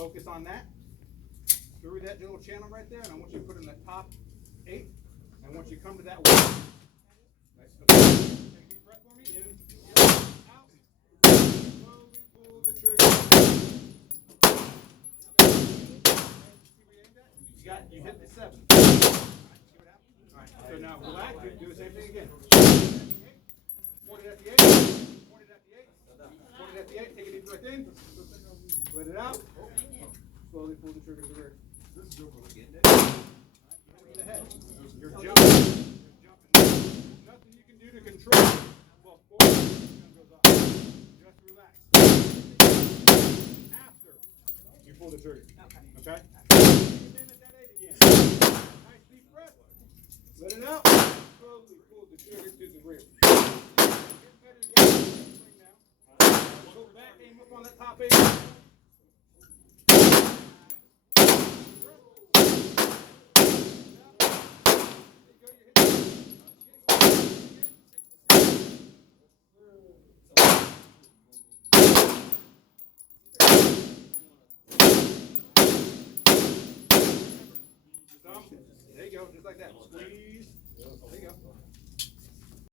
Focus on that. Through that little channel right there, and I want you to put in the top 8. And once you come to that one, nice. Okay. Take a deep breath for me. In, out. Slowly pull the trigger. You hit the 7. Alright, so now relax, do the same thing again. Point it at the 8. Point it at the 8. Point it at the 8. Take a deep breath in. Let it out. Slowly pull the trigger to the rear. This is over again. The head. You're jumping. There's nothing you can do to control it. Well, before the gun goes off. Just relax. After you pull the trigger. Okay? Nice deep breath. Let it out. Slowly pull the trigger to the rear. Get better now. Go back, aim up on that top 8. There you go, just like that. Squeeze. There you go.